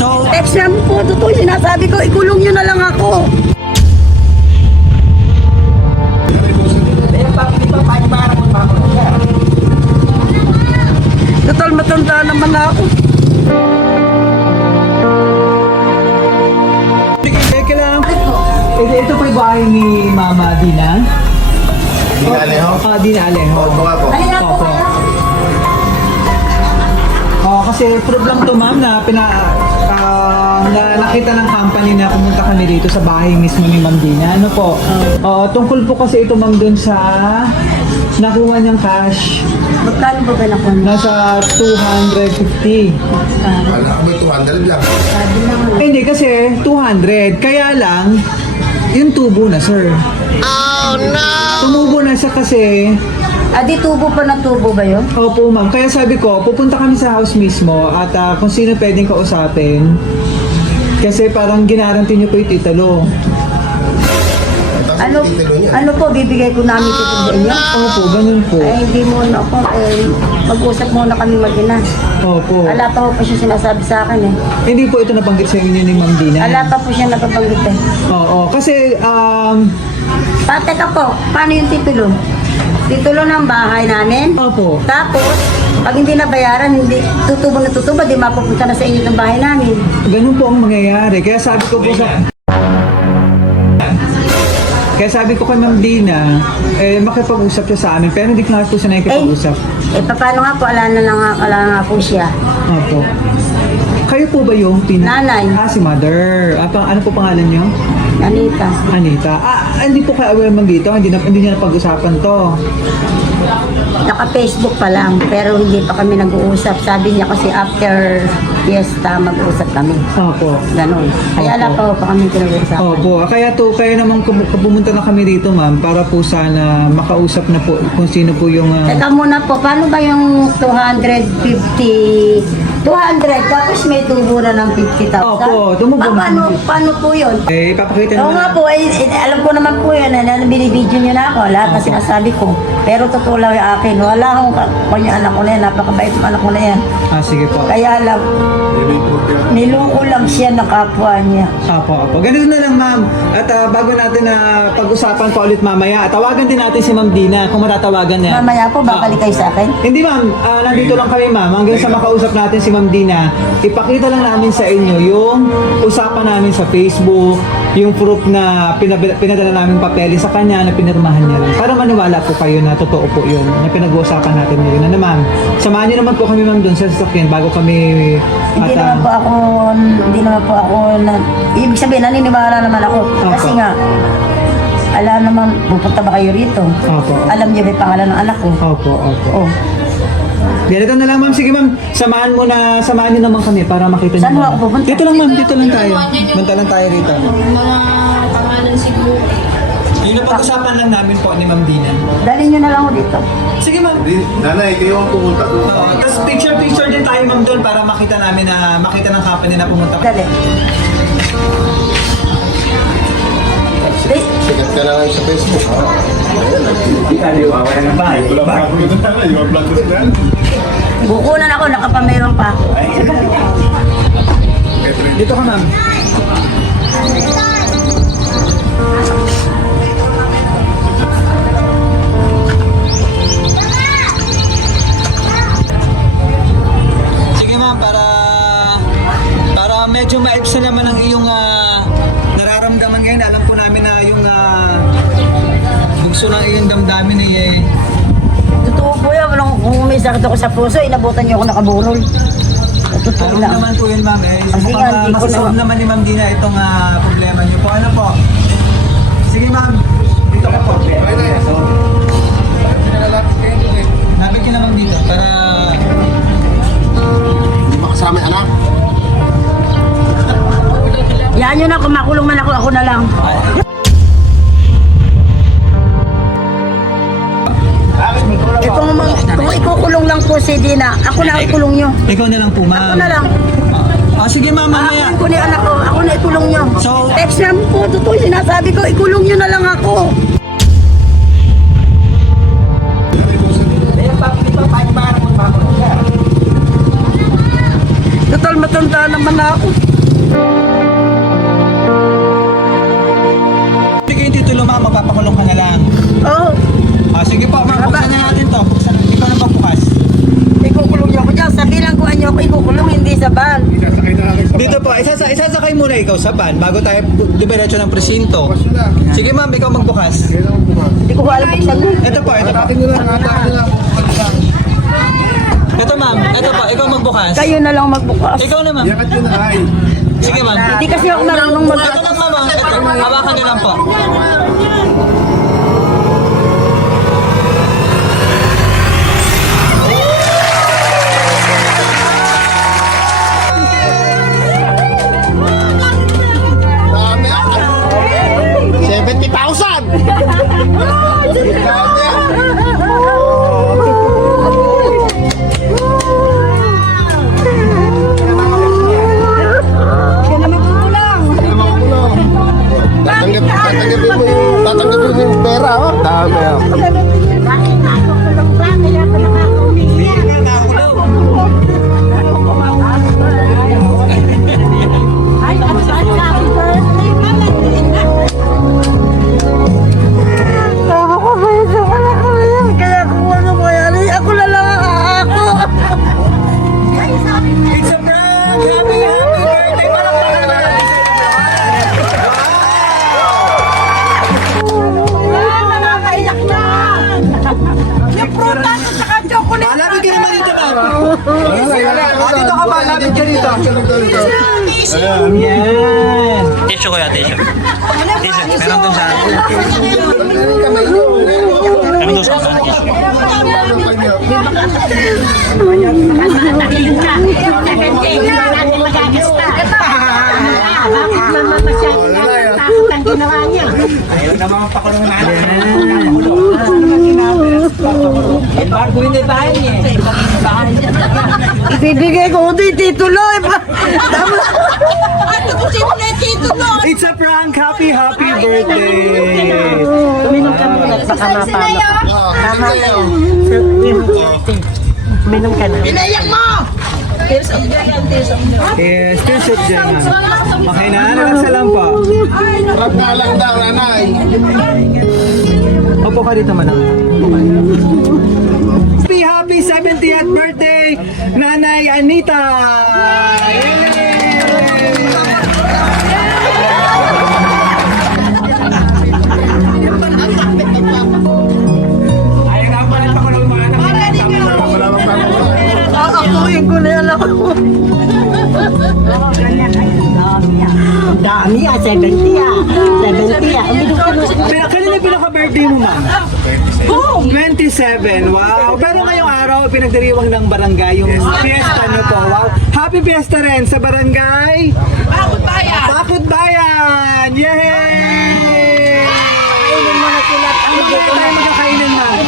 So, Text namin po, totoo sinasabi ko, ikulong nyo na lang ako. Total matanda naman ako. teka lang. Ito po yung bahay ni Mama Dina. Dina Alejo? Dina Alejo. Opo nga po. Opo. Kasi problem to ma'am na nakita ng company na pumunta kami dito sa bahay mismo ni Ma'am Dina. Ano po? Tungkol po kasi ito ma'am dun sa nakuha niyang cash. Magkano ba ba nakuha? Nasa 250. Anak ko may 200 lang. Sabi na nga. Hindi kasi 200. Kaya lang, yung tubo na sir. Oh no! Tumubo na siya kasi. Di tubo pa na tubo ba yun? Opo ma'am. Kaya sabi ko, pupunta kami sa house mismo at kung sino pwedeng kausapin. Kasi parang ginaranti niyo po yung titulo. Ano po, bibigay ko namin ito sa inyo? Opo, ganun po. Hindi muna ako, mag-usap muna kami mag-ina. Opo. Ala pa po siya sinasabi sa akin eh. Hindi po ito nabanggit sa inyo ni Ma'am Dina. Ala pa po siya napapanggit eh. Oo, kasi Teka po, paano yung titulo? Titulo ng bahay namin. opo. Tapos, pag hindi nabayaran, hindi tutubo na tutubo, di mapupunta na sa inyo ng bahay namin. Ganun po ang mangyayari. Kaya sabi ko kay Ma'am Dina, makipag-usap siya sa amin, pero hindi ko na po siya nakikipag-usap. Paano nga po, ala nga po siya. Opo. Kayo po ba yung Nanay. Si Mother. Ano po pangalan niyo? Anita. Anita. Hindi po kayo aware man dito, hindi niya napag-usapan to. Naka-Facebook pa lang, pero hindi pa kami nag-uusap. Sabi niya kasi after fiesta, mag-uusap kami. Opo. Ganon. Kaya ala pa pa kami pinag-uusapan. Opo. Kaya naman pumunta na kami dito ma'am, para po sana makausap na po kung sino po yung... Teka muna po, paano ba yung 250? 200, tapos may tubo na ng 50,000? Opo, tumubo na. Paano po yun? Ipapakita Oo nga po, alam ko naman po yun, binibidyo niyo na ako, lahat na sinasabi ko. Pero totoo lang yung akin, wala akong kanya anak ko na yan, napakabait yung anak ko na yan. Sige po. Kaya lang, niloko lang siya ng kapwa niya. Opo. Ganito na lang ma'am. At bago natin na pag-usapan pa ulit mamaya, tawagan din natin si Ma'am Dina kung matatawagan niya. Mamaya po, babalik kayo sa akin? Hindi ma'am, nandito lang kami ma'am. Hanggang sa makausap natin si Ma'am Dina, ipakita lang namin sa inyo yung usapan namin sa Facebook, yung proof na pinadala namin papeles sa kanya na pinirmahan niya lang. Para maniwala po kayo na totoo po yun, na pinag-uusapan natin ngayon. Ano ma'am, samahan niyo naman po kami ma'am doon sa sasakyan bago kami... Hindi naman po ako, ibig sabihin, naniniwala naman ako. Kasi nga, alam naman, pupunta ba kayo rito? Opo. Alam niyo ba yung pangalan ng anak ko? Opo. Oh. Ganito na lang ma'am. Sige ma'am, samahan niyo naman kami para makita niyo. Saan mo ako pupunta? Dito lang ma'am, dito lang tayo. Banta lang tayo rito. Mga pangalan siguro. Yung napag-usapan lang namin po ni Ma'am Dina. Dali niyo na lang ako dito. Sige ma'am. Nanay, kayo ang pumunta doon. Tapos picture din tayo ma'am doon para makita ng company na pumunta. Dali. Sikat ka na ngayon sa Facebook. Bukunan ako, nakapameron pa ako. Dito ka ma'am. Sige ma'am, para medyo maibsan naman ang iyong nararamdaman ngayon. Alam po namin na yung bugso ng iyong damdamin eh. Totoo po yan, kung may sakit ako sa puso, inabutan niyo ako nakaburol. Totoo Alam lang. naman po yun ma'am eh. Kasi nga, Mukhang hindi ko masasolve na- naman ni Ma'am Dina itong problema niyo po. Ano po? Sige ma'am, dito ka po. Nabig ka na ma'am dito para... Hindi makasama yung anak. Yan nyo na, kung makulong man ako na lang. Kung ikukulong lang po si Dina, ako na ikulong nyo. Ikaw na lang po ma'am. Ako na lang. Sige ma'am, mamaya. Ako ni anak ko, ako na ikulong nyo. So- Text namin po, totoo sinasabi ko, ikulong nyo na lang ako. Total matanda naman ako. magpapakulong ka na lang. Oo. Sige po, ma'am, buksan na natin to. Buksan na. Ikaw na magbukas. Ikukulong niyo ako dyan. Sabilang ko niyo ako ikukulong, hindi sa van. Sasakay na namin sa Dito po, isasakay muna ikaw sa van bago tayo diretso ng presinto. Sige ma'am, ikaw magbukas. Hindi ko alam kung saan. Ito po, ito po. Atin nyo lang, atin nyo lang. Ito ma'am, ito po, ikaw magbukas. Kayo na lang magbukas. Ikaw na ma'am. Yakat yun na ay. Sige ma'am. Hindi kasi ako marunong Ito magbukas. lang ma'am, ito. Hawakan niyo lang po. Dami ah. 70,000! Dami ah. Tatanggapin mo yung pera, oh. Dami ah. Kaya kung ano mayari, ako na lang ako. It's a prank! Happy birthday! Palakpakan natin. Nakakaiyak na. Yung prutas at saka chocolate. Malapit ka naman dito ma'am. Dito ka ba? Malapit ka dito. Yan. Tissue kuya, tissue. Tissue, meron dun sa... Meron dun sa tissue. Ayaw na mga pakulong natin. Embargo yun na bahay niya. Ibibigay ko ito yung titulo. It's a prank! Happy birthday! Uminom ka muna at baka mapama ka. Tama na yan. Uminom ka na. Yes, still dyan ma'am. Okay na, nalasa lang po. Rap na lang daw, nanay. Opo ka dito manang. Happy 70th birthday, Nanay Anita! Ayun na pala ito ko lang mga Akuin ko na yan ako. Dami ah, 70 ah. 70 ah. Uminom ka na. Kanina pinaka-birthday mo, ma'am? 27, wow! Pero ngayong araw, pinagdiriwang ng barangay yung fiesta nyo po. Wow! Happy fiesta rin sa barangay! Bakod Bayan! Bakod Bayan! Yay! Kainin mo na sila. Ano ba tayo magkakainin, ma'am?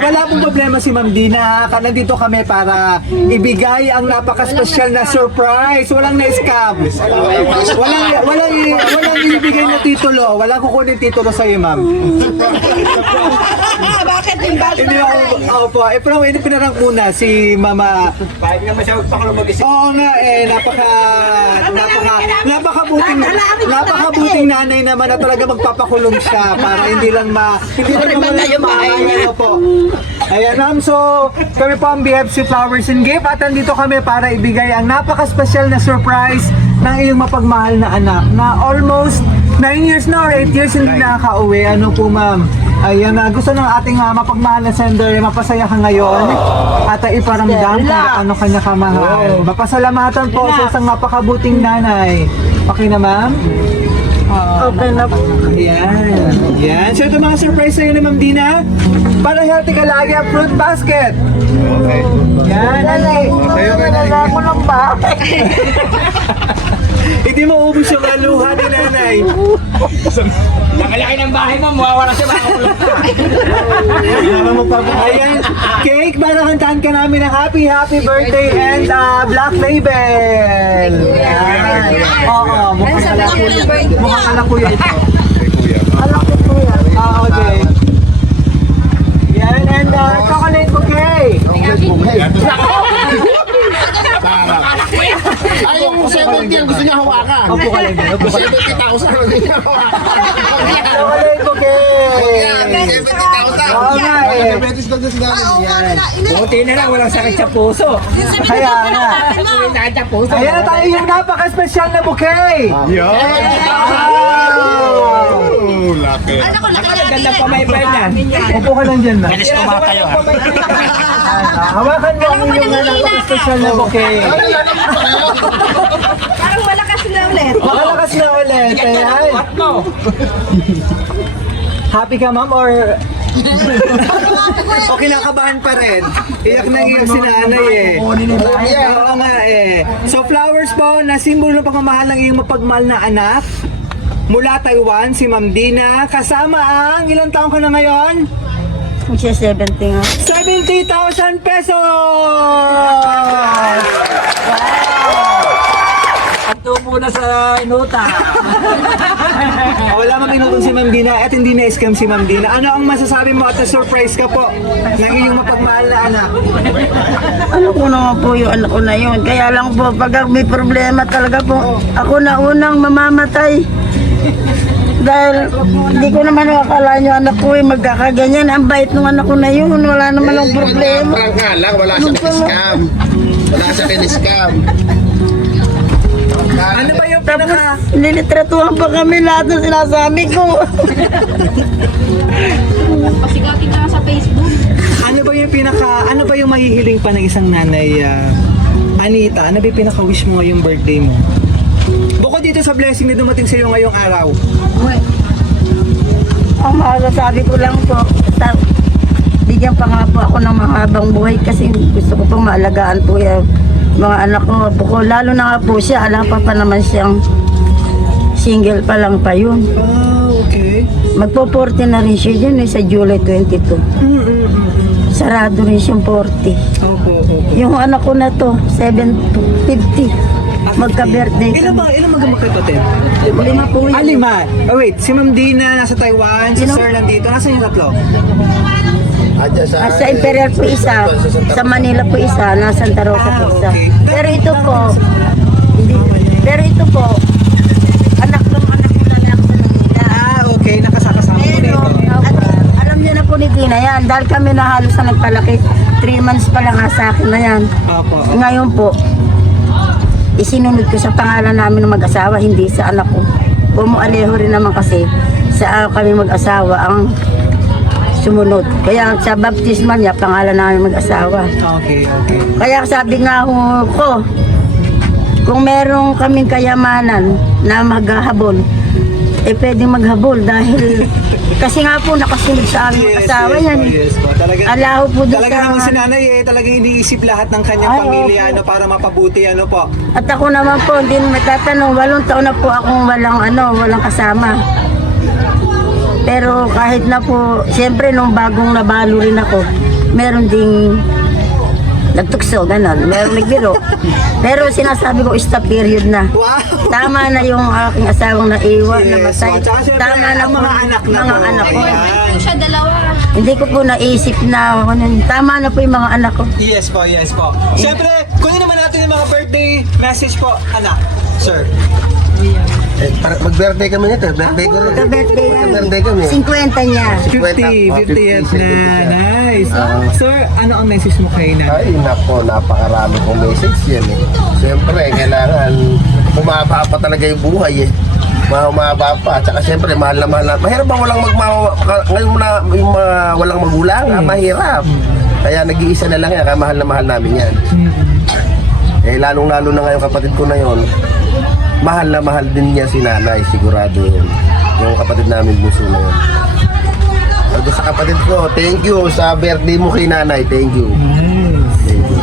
Wala pong problema si Ma'am Dina. Nandito kami para ibigay ang napaka-special na surprise. Walang na-scam. Walang ibigay na titulo. Walang kukunin titulo sa'yo, ma'am. Bakit yung baso Hindi ako, opo. Pero pinarang muna si Mama. Oo nga napakabuting nanay naman na talaga magpapakulong siya para hindi lang mawala yung bahay niya po. Ayan ma'am, so kami po ang BFC Flowers and Gift at nandito kami para ibigay ang napaka-special na surprise ng iyong mapagmahal na anak na almost 9 years na or 8 years hindi nakaka-uwi. Ano po ma'am? Ayan na, gusto ng ating mapagmahal na sender, mapasaya ka ngayon at iparamdam kung ano kanya kamahal. Mapasalamatan po sa isang napakabuting nanay. Okay na ma'am? Okay na po. Yan. Yan. So ito mga surprise sa'yo ni Ma'am Dina. Para healthy ka lagi ang fruit basket. Yan. Nalala ko ng bahay. Hindi mo ubus yung luha ni nanay. Nakalaki ng bahay mo, mawawala siya baka Ayan. Cake, para kantaan ka namin ng happy birthday and Black Label. Yan. Oo, mukhang kalakuya. Mukhang kalakuya ito. Okay. Yan, and chocolate bouquet. Chocolate bouquet. Ay, yung 70 ang gusto niya hawakan. Opo ka lang din. Opo ka lang. 70,000 ang gusto niya hawakan. Chocolate bouquet! Yan, 70,000. Oo nga eh. Diabetes na gusto namin yan. Buti na lang, walang sakit sa puso. Kaya nga. Walang sakit sa puso. Ayan na tayo yung napaka-special na bouquet! Oh, laki. Ganda pa may plan yan. Upo ka lang dyan na. Bilis kumatayo ah. Hawakan mo ang inyong napaka-special na bouquet. Parang malakas na ulit. Makalakas na ulit. Ayan. What mo? Happy ka ma'am or... o kinakabahan pa rin? Iyak na iyak si nanay eh. Oo nga eh. So flowers po na simbolo ng pagmamahal ng iyong mapagmahal na anak. Mula Taiwan, si Ma'am Dina. Kasama ang ilang taon ka na ngayon? Siya 70 nga. 70,000 pesos! Ito muna sa inuta. Wala mang inutong si Ma'am Dina at hindi na-scam si Ma'am Dina. Ano ang masasabi mo at na-surprise ka po ng iyong mapagmahal na anak? Ano ko naman po yung anak ko na yun. Kaya lang po, pag may problema talaga po, ako na unang mamamatay. Dahil hindi ko naman akala yung anak ko magkakaganyan. Ang bait ng anak ko na yun. Wala naman ang problema. Parang nga lang, wala siyang scam. Wala siyang scam. Ano ba yung pinaka... Nilitratuhan pa kami lahat ng sinasabi ko. Pasigatin ka sa Facebook. Ano ba yung mahihiling pa ng isang nanay, Anita? Ano ba yung pinaka-wish mo ngayong birthday mo? Bukod dito sa blessing na dumating sa iyo ngayong araw. Ang masasabi ko lang po, bigyan pa nga po ako ng mahabang buhay kasi gusto ko pong maalagaan po yung mga anak ko. Po, lalo na nga po siya, alam pa naman siyang single pa lang pa yun. Okay. Magpo-40 na rin siya dyan sa July 22. Sarado rin siyang 40. Opo. Yung anak ko na to, 750. Magka-birthday Ilan magkakapatid? 5 po yun. 5. Oh wait, si Ma'am Dina nasa Taiwan, si Sino? Sir nandito. Nasaan yung tatlo? Sa Imperial po isa, sa Manila po isa, nasa Santa Rosa po isa. Okay. Pero ito po, anak ko na lang sa Manila. Okay. Nakasakasama ko Pero, dito. alam niyo na po ni Tina yan, dahil kami na halos na nagpalaki, 3 months pa lang nga sa akin na yan. Opo. Ngayon po, isinunod ko sa pangalan namin ng mag-asawa, hindi sa anak ko. Pumualeho rin naman kasi sa kami mag-asawa ang sumunod. Kaya sa baptismal niya, pangalan namin mag-asawa. Okay. Kaya sabi nga ko, kung meron kaming kayamanan na maghahabol, pwedeng maghabol dahil kasi nga po nakasunod sa aming asawa yan. Yes po. Alaho po doon Talaga sa... naman si nanay talagang iniisip lahat ng kanyang Ay, pamilya opo. para mapabuti po. At ako naman po, hindi matatanong, 8 taon na po akong walang kasama. Pero kahit na po, siyempre nung bagong nabalo rin ako, meron ding nagtukso, gano'n, meron nagbiro. Pero sinasabi ko, stop period na. Wow! Tama na yung aking asawang naiwan, namatay. Tsaka siyempre, Tama na ang po, mga anak na mga po. anak ko. Ayan. Siya dalawa. Hindi ko po naisip na, tama na po yung mga anak ko. Yes po. Siyempre, kunin naman natin yung mga birthday message po, anak, sir. Mag-birthday kami nito. Birthday ko rin. Birthday yan. Birthday kami. 50 niya. 50th na. Nice. Sir, ano ang message mo kay nanay? Ay, nako, napakarami kong message yan eh. Siyempre, kailangan humaba pa talaga yung buhay eh. Humaba pa. Tsaka siyempre, mahal na mahal na. Mahirap ba ngayon na yung walang magulang? Mahirap. Kaya nag-iisa na lang yan, kaya mahal na mahal namin yan. Eh, lalong-lalo na ngayon kapatid ko na yon. Mahal na mahal din niya si nanay, sigurado yun. Yung kapatid namin bunso na yun. Sabi sa kapatid ko, thank you sa birthday mo kay nanay, thank you. Thank you.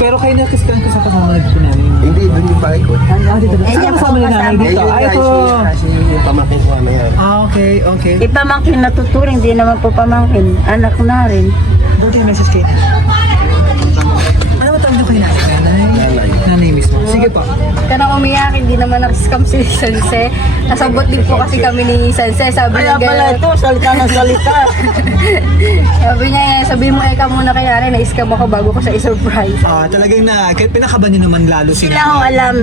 Pero kayo nakiskan ko sa kasama nagpo namin. Hindi, dun yung bahay ko. Dito. yan po Kasama ni nanay dito. kasama. Ay, ito. Yung pamangkin ko ano yan. Okay. Ipamangkin na tuturing, hindi naman po pamangkin. Anak na rin. Birthday message kay nanay. Ano ba tawag niyo kay nanay? Nanay. Nanay nami-miss mo? Sige po. Kanang umiyak, hindi naman nakiscam si Sanse. Nasabot din po kasi kami ni Sanse. Sabi Kaya niya, pala ito, salita ng salita. sabi niya, sabi mo eka muna kay Ari, na-scam ako bago ko sa i-surprise. Talagang kahit pinakaban niyo naman lalo Sila ho alam.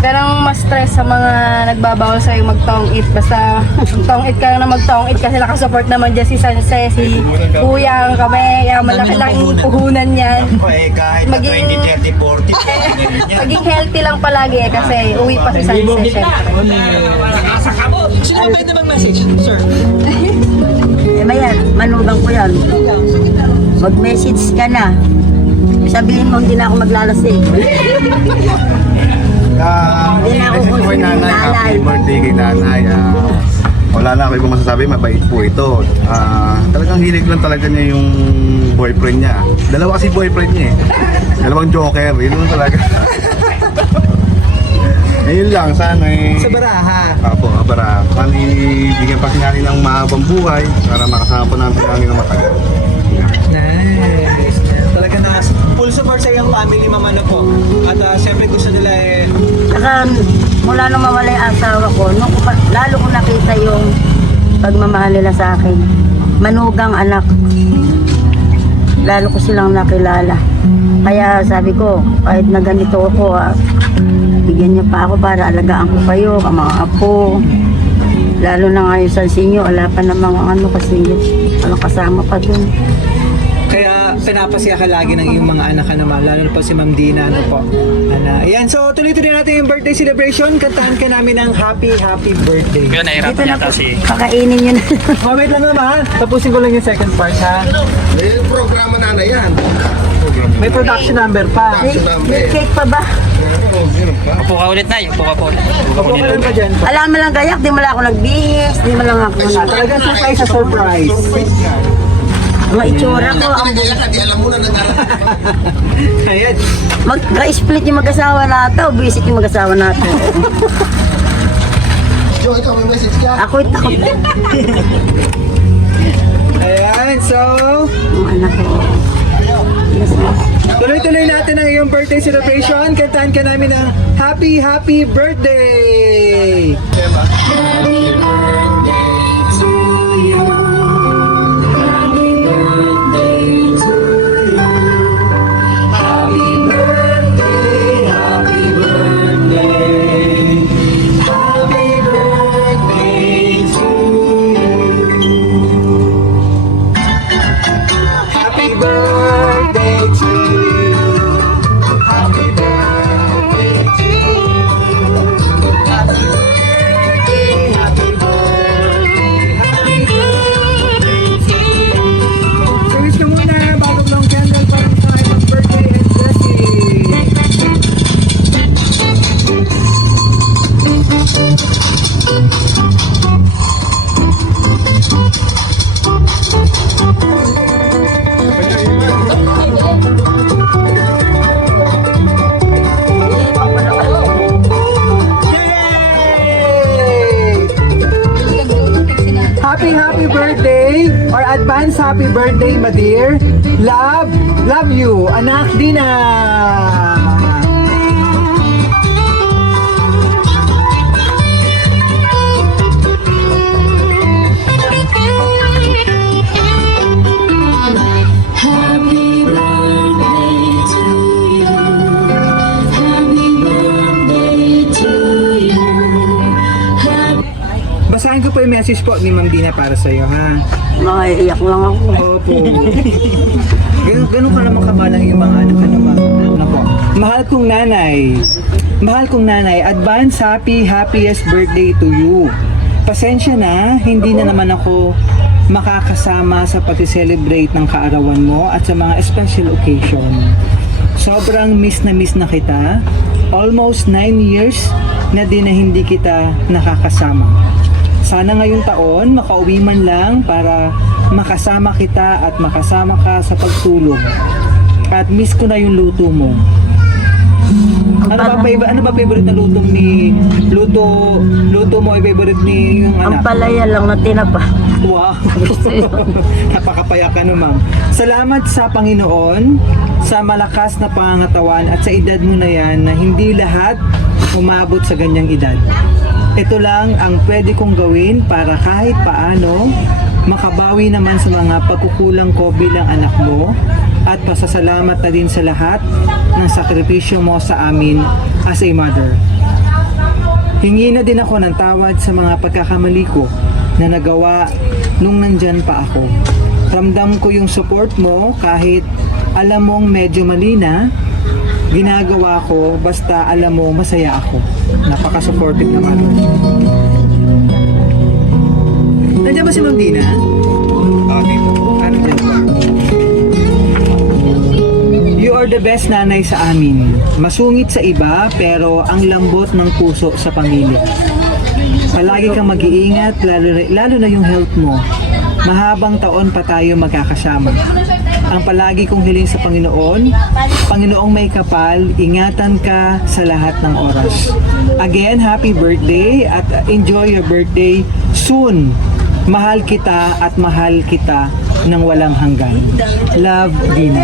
Pero mas stress sa mga nagbabawal sa'yo mag-tong it. Basta tong it ka na mag-tong it kasi nakasupport naman dyan si Sanse, si Kuyang, kami. Kaya malaki-laking puhunan yan. kahit na Maging- 20, 30, 40, Maging healthy lang palagi kasi uwi pa si Sanse syempre. Sino ba pwede mag-message, sir? Mayan, manugang ko yan. Mag-message ka na. Sabihin mo, hindi na ako maglalasing. Hindi na ako Message ko kay kung nanay, nanay. happy birthday kay nanay. Wala na ako ibang masasabi, mabait po ito. Talagang hilig lang talaga niya yung boyfriend niya. Dalawa kasi boyfriend niya eh. Dalawang joker, yun lang talaga. Ayun lang, sana eh. Sa baraha. Apo, abara. Sana ibigyan pa natin ng mahabang buhay para makasama po namin namin ng matagal. Nice. Talaga na full support sa iyong family, mama na po. At siyempre gusto nila Saka mula nung mawala yung asawa ko, lalo ko nakita yung pagmamahal nila sa akin. Manugang anak. Lalo ko silang nakilala. Kaya sabi ko, kahit na ganito ako, bigyan niyo pa ako para alagaan ko kayo, ang mga apo. Lalo na ngayon sa sinyo, wala pa namang kasi walang kasama pa dun. kaya pinapasaya ka lagi ng iyong mga anak ka naman, lalo na po si Ma'am Dina, ano po. Ayan, so tuloy-tuloy natin yung birthday celebration. Kantahan ka namin ng happy birthday. Kaya nahirapan yata si... Kakainin nyo na. Oh, wait lang naman. Tapusin ko lang yung second part, ha? Eh, programa na yan. May production number pa. May cake pa ba? Upo ka ulit na, upo ka po ulit. Opo ka lang pa dyan. Alam mo lang kayak, di mo lang ako nagbihis, di mo lang ako Talagang surprise sa surprise. mga itsura ko. Hindi alam mo na nag-aaral. Ayan. Mag-split yung mag-asawa nato, visit yung mag-asawa nato. Jo, ikaw may message ka? Ako ito. Ayan, so... Ang anak ko. Yes, yes. Tuloy-tuloy natin ang iyong birthday celebration. Kantahan ka namin ng happy birthday! Happy birthday to you. Happy birthday to you. Happy birthday, happy birthday, happy birthday to you. Service ka muna, bago long candle para sa aking birthday and blessing. Yay! Happy birthday or advance happy birthday, my dear. Love you, anak Dina. Basahin ko po yung message po ni Ma'am Dina para sa iyo, ha? Makaiiyak lang ako. Opo. Ganun ka naman kabalang yung mga anak ka naman. Ano po? Mahal kong nanay, advance happiest birthday to you. Pasensya na, hindi na naman ako makakasama sa pag-celebrate ng kaarawan mo at sa mga special occasion. Sobrang miss na kita. Almost 9 years na din na hindi kita nakakasama. Sana ngayong taon, makauwi man lang para makasama kita at makasama ka sa pagtulog. At miss ko na yung luto mo. Ano Ano ba favorite na luto mo ay favorite ni yung Ang anak? palaya lang na tinapa. Wow! Napakapaya ka no, ma'am. Salamat sa Panginoon sa malakas na pangangatawan at sa edad mo na yan na hindi lahat umabot sa ganyang edad. Ito lang ang pwede kong gawin para kahit paano makabawi naman sa mga pagkukulang ko bilang anak mo at pasasalamat na din sa lahat ng sakripisyo mo sa amin as a mother. Hingi na din ako ng tawad sa mga pagkakamali ko na nagawa nung nandyan pa ako. Ramdam ko yung support mo kahit alam mong medyo mali na, ginagawa ko basta alam mo masaya ako. Napaka-supportive naman. Nandiyan ba si Ma'am Dina? Dito. Ano dyan ba? You are the best nanay sa amin. Masungit sa iba pero ang lambot ng puso sa pamilya. Palagi kang mag-iingat lalo na yung health mo. Mahabang taon pa tayo magkakasama. Ang palagi kong hiling sa Panginoon, Panginoong may kapal, ingatan ka sa lahat ng oras. Again, happy birthday at enjoy your birthday soon. Mahal kita at mahal kita ng walang hanggan. Love, Dina.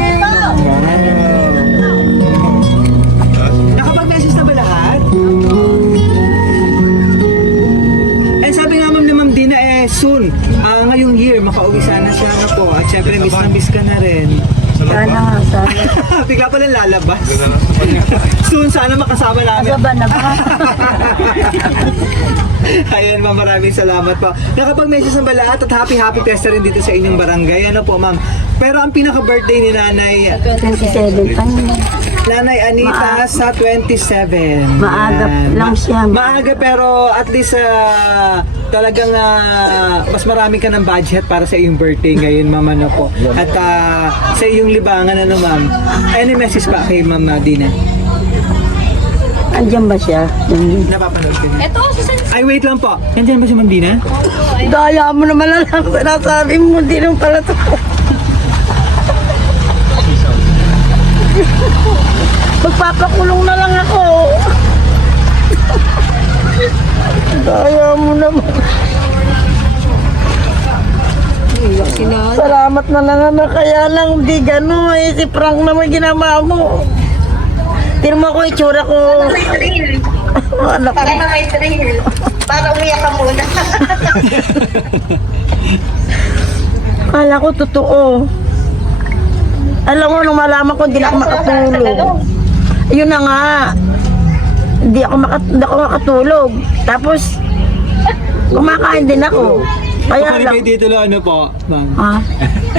Nakapag-message na ba lahat? Eh sabi nga ma'am ni Ma'am Dina soon, ngayong year makauwi sana siya na po at syempre miss na miss ka na rin. Sana nga, sana. Bigla pa lang lalabas. Soon sana makasama namin. Asa ba na ba? Ayan ma'am, maraming salamat po. Nakapag-message ng lahat at happy fiesta rin dito sa inyong barangay. Ano po ma'am? Pero ang pinaka-birthday ni Nanay 27 pa naman. Nanay Anita sa 27. Maaga lang siya. Maaga pero at least talagang mas marami ka ng budget para sa iyong birthday ngayon ma'am, ano po. At sa iyong libangan, ano ma'am. Any message pa kay Ma'am Dina? Andiyan ba siya? Napapanood ka niya? Ay, wait lang po. Nandiyan ba si Ma'am Dina? Daya mo naman na lang. Sinasabi mo, di rin pala to. Magpapakulong na lang ako. Daya mo naman. Salamat na lang kaya lang di gano'n si Frank naman ginawa mo. Tira mo ako itsura ko. Anak ko. Para na may thrill. Para umiyak ka muna. Kala ko totoo. Alam mo, nung malaman ko, hindi na ako makatulog. Yun na nga. Hindi ako makatulog. Tapos, kumakain din ako. Kaya lang. Kaya dito lang, ano po, ma'am. Ah,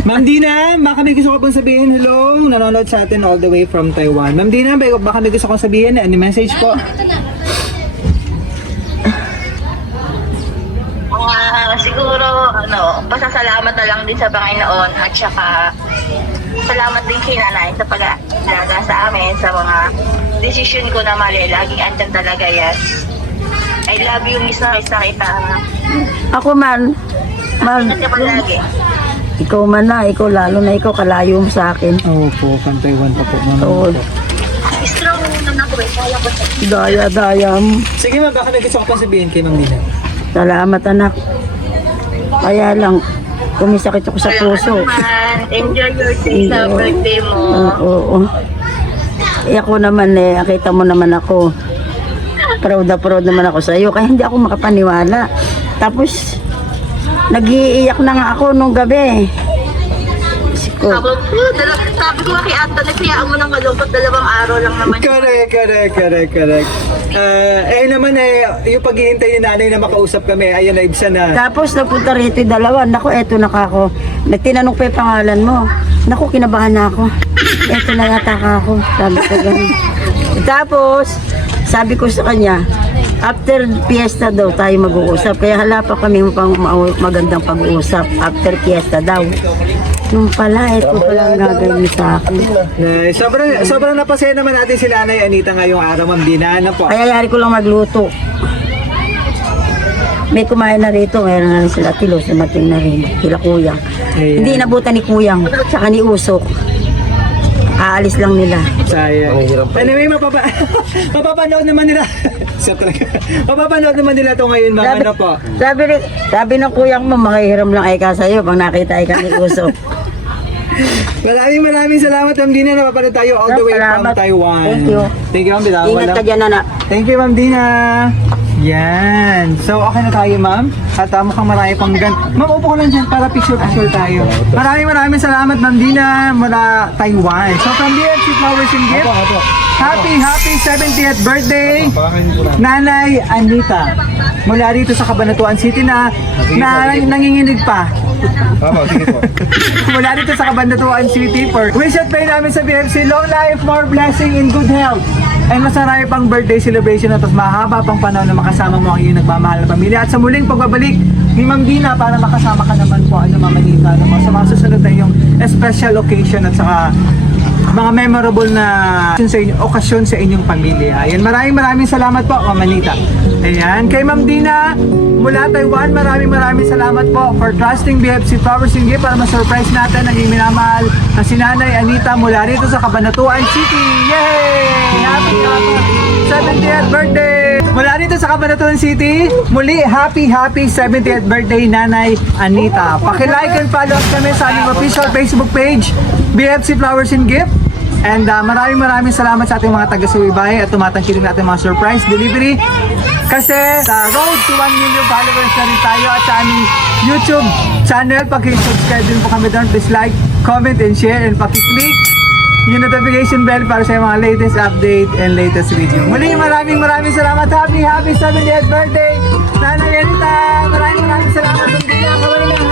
Ma'am Dina, baka may gusto ko pang sabihin. Hello, nanonood sa atin all the way from Taiwan. Ma'am Dina, baka may gusto kong sabihin. Any message po? Siguro, pasasalamat na lang din sa Panginoon at saka salamat din kay Nanay sa pag-alaga sa amin sa mga desisyon ko na mali. Laging andyan talaga yan. I love you, miss na kita. ako man, Ingat ka palagi. ikaw man na, ikaw lalo na ikaw, kalayo mo sa akin. Oo po, from Taiwan pa po, ma'am. Oo. Strong naman ako eh. Kaya ko Daya mo. Sige ma'am, baka may gusto ko pang sabihin kay Ma'am Dina. Salamat anak. Kaya lang, kumisakit ako sa puso. Enjoy your day sa birthday mo. Oo. Ako naman nakita mo naman ako. Proud naman ako sa iyo. Kaya hindi ako makapaniwala. Tapos, nag-iiyak na nga ako nung gabi. Ko. Sabi ko kay Anthony, kaya mo nang malungkot 2 araw lang naman. Correct. Naman yung paghihintay ni nanay na makausap kami, ayan na ibsa na. Tapos nagpunta rito yung dalawa. Naku, eto na ka ako. Nagtinanong pa yung pangalan mo. Naku, kinabahan na ako. Eto na yata ka ako. Sabi ko ganun. Tapos, sabi ko sa kanya, after fiesta daw tayo mag-uusap. Kaya hala pa kami pang magandang pag-uusap. After fiesta daw. Nung pala, ito pala ang gagawin sa akin. Sobrang napasaya naman natin si Nanay Anita ngayong araw, Ma'am Dina. Ano po? Kaya yari ko lang magluto. May kumain na rito, mayroon na rin sila Tilo, dumating na rin, sila Kuyang. Ayan. Hindi inabutan ni Kuyang, tsaka ni Usok. aalis lang nila. Sayang. Ang hirap pa. Anyway, mapapanood naman nila. Sa talaga. Mapapanood naman nila to ngayon, mga ano po. Sabi ng kuyang mo, makahiram lang ay ka sa'yo pag nakita ay kami usok. Maraming salamat, Ma'am Dina. Napapanood tayo all the way from Salamat. Taiwan. Thank you. Thank you, Ma'am Dina. Ingat ka dyan, anak. Thank you, Ma'am Dina. Yan. So, okay na tayo, ma'am. At mukhang marami pang Ma'am, upo ka lang dyan para picture-picture tayo. Maraming salamat, Ma'am Dina, mula Taiwan. So, from BFC Flowers and Gift, happy 70th birthday, Nanay Anita. Mula dito sa Cabanatuan City na nanginginig pa. Sige po. Mula dito sa Cabanatuan City for wish at pray namin sa BFC, long life, more blessing, and good health. And masarap pang birthday celebration at mahaba pang panahon na makasama mo ang iyong nagmamahal na pamilya. At sa muling pagbabalik ni Ma'am Dina para makasama ka naman po Mama Nita, sa mga susunod na iyong special occasion at saka mga memorable na okasyon sa inyong pamilya. Ayan, maraming salamat po, Mama Nita. Ayan, kay Ma'am Dina mula Taiwan, maraming salamat po for trusting BFC Flowers and Gift para ma-surprise natin ang iyong minamahal na si Nanay Anita mula rito sa Cabanatuan City. Yay! Happy 70th birthday! Mula dito sa Cabanatuan City, muli happy 70th birthday Nanay Anita. Paki-like and follow us kami sa aming official Facebook page, BFC Flowers and Gift. And maraming salamat sa ating mga taga-subaybay at tumatangkiling natin mga surprise delivery. Kasi sa road to 1 million followers na rin tayo at sa aming YouTube channel. Paki-subscribe din po kami doon. Please like, comment, and share. And paki-click yung notification bell para sa mga latest update and latest video. Muli maraming salamat. Happy 70th birthday Nanay Anita. Maraming salamat.